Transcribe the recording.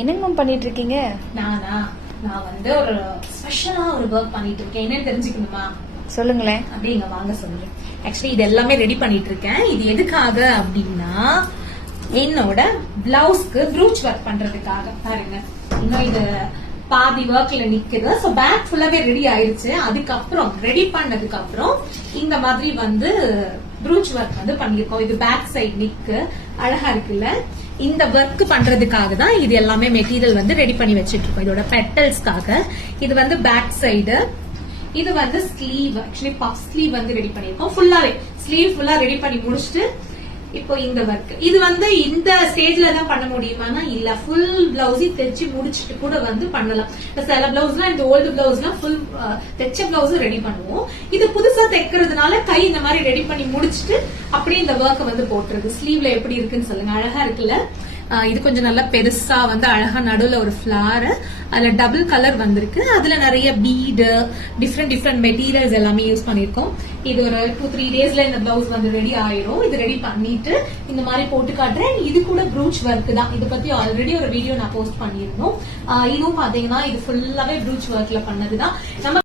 என்னங்க மேம் பண்ணிட்டு இருக்கீங்க? நான் வந்து ஒரு ஸ்பெஷலா ஒரு ஒர்க் பண்ணிட்டு இருக்கேன். என்னன்னு தெரிஞ்சுக்கணுமா? சொல்லுங்களேன். அப்படிங்க வாங்க சொல்றேன். ஆக்சுவலி இது எல்லாமே ரெடி பண்ணிட்டு இருக்கேன். இது எதுக்காக அப்படின்னா என்னோட பிளவுஸ்க்கு ப்ரூச் ஒர்க் பண்றதுக்காக. பாருங்க, இன்னும் இது பாதி ஒர்க்ல நிக்குது. சோ பேக் ஃபுல்லாவே ரெடி ஆயிருச்சு. அதுக்கப்புறம் ரெடி பண்ணதுக்கு அப்புறம் இந்த மாதிரி வந்து ப்ரூச் ஒர்க் வந்து பண்ணிருக்கோம். இது பேக் சைடு நிக்கு அழகா இருக்குல்ல. இந்த ஒர்க் பண்றதுக்காக தான் இது எல்லாமே மெட்டீரியல் வந்து ரெடி பண்ணி வச்சிட்டு இருக்கோம். இதோட பெட்டல்ஸ்க்காக. இது வந்து பேக் சைடு, இது வந்து ஸ்லீவ். ஆக்சுவலி பஃப் ஸ்லீவ் வந்து ரெடி பண்ணிருக்கோம். ஃபுல்லாவே ஸ்லீவ் ஃபுல்லா ரெடி பண்ணி முடிச்சுட்டு இப்போ இந்த ஒர்க் இது வந்து இந்த ஸ்டேஜ்ல தான் பண்ண முடியுமானா இல்ல, ஃபுல் பிளவுஸ் தைச்சு முடிச்சிட்டு கூட வந்து பண்ணலாம். சில பிளவுஸ்லாம் இந்த ஓல்டு பிளவுஸ்லாம் ஃபுல் தைச்ச பிளவுஸ் ரெடி பண்ணுவோம். இது புதுசா தைக்கிறதுனால கை இந்த மாதிரி ரெடி பண்ணி முடிச்சிட்டு அப்படியே இந்த ஒர்க் வந்து போட்டுருது. ஸ்லீவ்ல எப்படி இருக்குன்னு சொல்லுங்க. அழகா இருக்குல்ல. இது கொஞ்சம் நல்லா பெருசா வந்து அழகா நடுவுல ஒரு ஃபிளார், அதுல டபுள் கலர் வந்திருக்கு. அதுல நிறைய பீடு, டிஃப்ரெண்ட் மெட்டீரியல்ஸ் எல்லாமே யூஸ் பண்ணிருக்கோம். இது ஒரு 2-3 டேஸ்ல இந்த பிளவுஸ் வந்து ரெடி ஆயிரும். இது ரெடி பண்ணிட்டு இந்த மாதிரி போட்டு காட்டுறேன். இது கூட ப்ரூச் ஒர்க் தான். இதை பத்தி ஆல்ரெடி ஒரு வீடியோ நான் போஸ்ட் பண்ணிருந்தோம். இதுவும் பாத்தீங்கன்னா இது ஃபுல்லாவே ப்ரூச் ஒர்க்ல பண்ணதுதான். நம்ம